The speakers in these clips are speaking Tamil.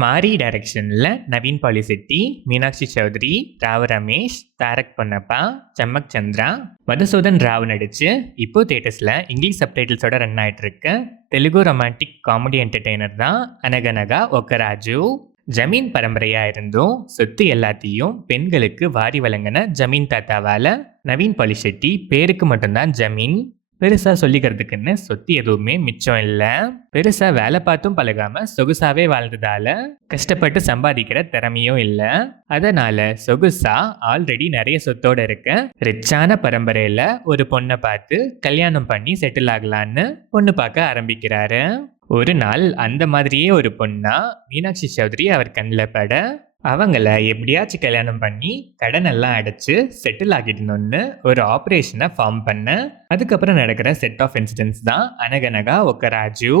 மாரி டைரக்ஷனில் நவீன் பாலிசெட்டி, மீனாட்சி சௌத்ரி, ராவ் ரமேஷ், தாரக் பொன்னப்பா, சம்மக் சந்திரா, மதுசூதன் ராவ் நடிச்சு இப்போ தியேட்டர்ஸில் இங்கிலீஷ் சப்டைட்டில்ஸோட ரன் ஆகிட்டு இருக்க தெலுங்கு ரொமான்டிக் காமெடி என்டர்டெய்னர் தான் அனகனகா ஒக்கராஜு. ஜமீன் பரம்பரையா இருந்தும் சொத்து எல்லாத்தையும் பெண்களுக்கு வாரி வழங்கின ஜமீன் தாத்தாவால நவீன் பாலிசெட்டி பேருக்கு மட்டும்தான் ஜமீன். பெருசா சொல்லிக்கிறதுக்குன்னு சொத்து எதுவுமே மிச்சம் இல்லை. பெருசா வேலை பார்த்தும் பழகாம சொகுசாவே வாழ்ந்ததால கஷ்டப்பட்டு சம்பாதிக்கிற திறமையும் இல்லை. அதனால சொகுசா ஆல்ரெடி நிறைய சொத்தோட இருக்க ரிச்சான பரம்பரையில ஒரு பொண்ணை பார்த்து கல்யாணம் பண்ணி செட்டில் ஆகலான்னு பொண்ணு பார்க்க ஆரம்பிக்கிறாரு. ஒரு நாள் அந்த மாதிரியே ஒரு பொண்ணா மீனாட்சி சௌத்ரி அவர் கண்ணில் பட அவங்கள எப்படியாச்சும் கல்யாணம் பண்ணி கடன் எல்லாம் அடைச்சு செட்டில் ஆகிடணும்னு ஒரு ஆப்ரேஷனை ஃபார்ம் பண்ண அதுக்கப்புறம் நடக்கிற செட் ஆஃப் இன்சிடென்ட்ஸ் தான் அனகனகா ஒக்கராஜு.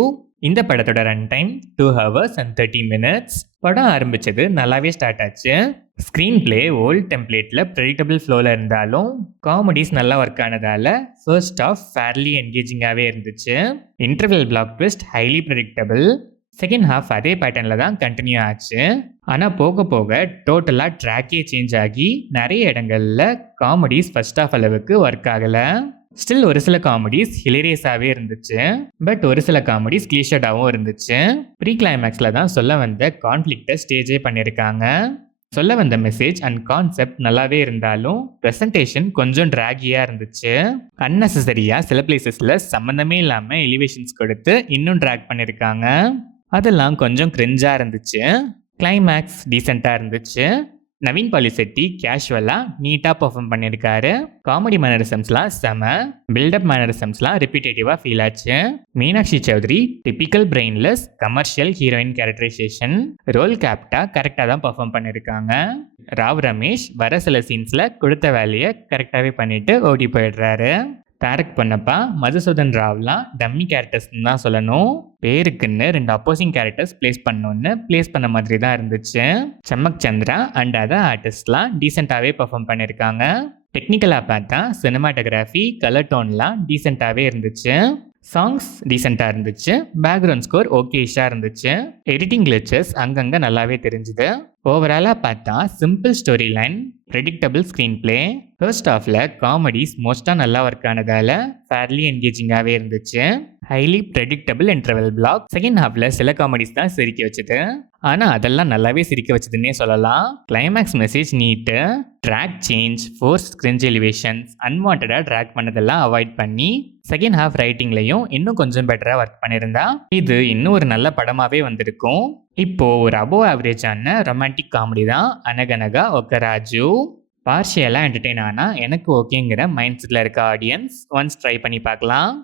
இந்த படத்தோட run time 2 hours and 30 minutes. படம் ஆரம்பிச்சது நல்லாவே ஸ்டார்ட் ஆச்சு. ஸ்க்ரீன் பிளே ஓல்ட் டெம்ப்ளேட்ல ப்ரெடிக்டபிள் ஃப்ளோல இருந்தாலும் காமெடிஸ் நல்லா ஒர்க் ஆனதால ஃபர்ஸ்ட் ஆஃப் ஃபேர்லி என்கேஜிங்காகவே இருந்துச்சு. Interval black twist highly predictable. Second half அதே பேட்டர்னில் தான் கண்டினியூ ஆச்சு. ஆனால் போக போக டோட்டலாக ட்ராக்கே சேஞ்ச் ஆகி நிறைய இடங்களில் காமெடிஸ் ஃபர்ஸ்ட் ஆஃப் அளவுக்கு ஒர்க் ஆகலை. ஸ்டில் ஒரு சில காமெடிஸ் ஹிலேரியஸாகவே இருந்துச்சு. பட் ஒரு சில காமெடிஸ் கிளீஷடாகவும் இருந்துச்சு. ப்ரீ கிளைமேக்ஸில் தான் சொல்ல வந்த கான்ஃப்ளிக்டை ஸ்டேஜே பண்ணியிருக்காங்க. சொல்ல வந்த மெசேஜ் அண்ட் கான்செப்ட் நல்லாவே இருந்தாலும் ப்ரெசன்டேஷன் கொஞ்சம் ட்ராகியாக இருந்துச்சு. அன்னெசரியாக சில பிளேசஸில் சம்மந்தமே இல்லாமல் எலிவேஷன்ஸ் கொடுத்து இன்னும் ட்ராக் பண்ணியிருக்காங்க. அதெல்லாம் கொஞ்சம் கிரிஞ்சாக இருந்துச்சு. கிளைமேக்ஸ் டீசெண்டாக இருந்துச்சு. நவீன் பாலிசெட்டி கேஷுவலாக நீட்டாக பர்ஃபார்ம் பண்ணியிருக்காரு. காமெடி மேனரிசம்ஸ்லாம் செம, பில்டப் மேனரிசம்ஸ்லாம் ரிப்பீட்டேட்டிவாக ஃபீல் ஆச்சு. Meenakshi Chaudhary typical brainless commercial heroine characterization, role கேப்டா கரெக்டாக தான் பர்ஃபார்ம் பண்ணியிருக்காங்க. ராவ் ரமேஷ் வர சில சீன்ஸில் கொடுத்த வேலையை கரெக்டாகவே பண்ணிட்டு ஓடி போயிடுறாரு. தாரக் பொன்னப்பா, மதுசூதன் ராவ்லாம் டம்மி கேரக்டர்ஸ்ன்னு தான் சொல்லணும். பேருக்குன்னு 2 அப்போசிங் கேரக்டர்ஸ் பிளேஸ் பண்ண மாதிரி தான் இருந்துச்சு. சம்மக் சந்திரா அண்ட் அதர் ஆர்டிஸ்ட்லாம் டீசெண்டாகவே பர்ஃபார்ம் பண்ணியிருக்காங்க. டெக்னிக்கலாக பார்த்தா சினிமாட்டோகிராஃபி கலர் டோன்லாம் டீசெண்டாகவே இருந்துச்சு. சாங்ஸ் டீசெண்டாக இருந்துச்சு. பேக்ரவுண்ட் ஸ்கோர் ஓகேஷாக இருந்துச்சு. எடிட்டிங் கிளிச்சஸ் அங்கங்கே நல்லாவே தெரிஞ்சுது. ஓவராலாக பார்த்தா simple story line, predictable screen play. First ஹாஃபில் காமெடிஸ் மோஸ்ட்டாக நல்லா ஒர்க் ஆனதால ஃபேர்லி என்கேஜிங்காகவே இருந்துச்சு. Highly predictable interval black. Second ஹாஃபில் சில காமெடிஸ் தான் சிரிக்க வச்சுது. ஆனால் அதெல்லாம் நல்லாவே சிரிக்க வச்சுதுன்னே சொல்லலாம். கிளைமேக்ஸ் மெசேஜ் நீட்டு, track change, force cringe elevations, அன்வான்டாக ட்ராக் பண்ணதெல்லாம் அவாய்ட் பண்ணி செகண்ட் ஹாஃப் ரைட்டிங்லையும் இன்னும் கொஞ்சம் பெட்டராக ஒர்க் பண்ணியிருந்தா இது இன்னும் ஒரு நல்ல படமாகவே வந்திருக்கும். இப்போ ஒரு அபோவ் ஆவரேஜான ரொமான்டிக் காமெடி தான் அனகனகா ஒக்கராஜு. பார்ஷியலாக என்டர்டெயின் ஆனால் எனக்கு ஓகேங்கிற மைண்ட் செட்டில் இருக்க ஆடியன்ஸ் ஒன்ஸ் ட்ரை பண்ணி பார்க்கலாம்.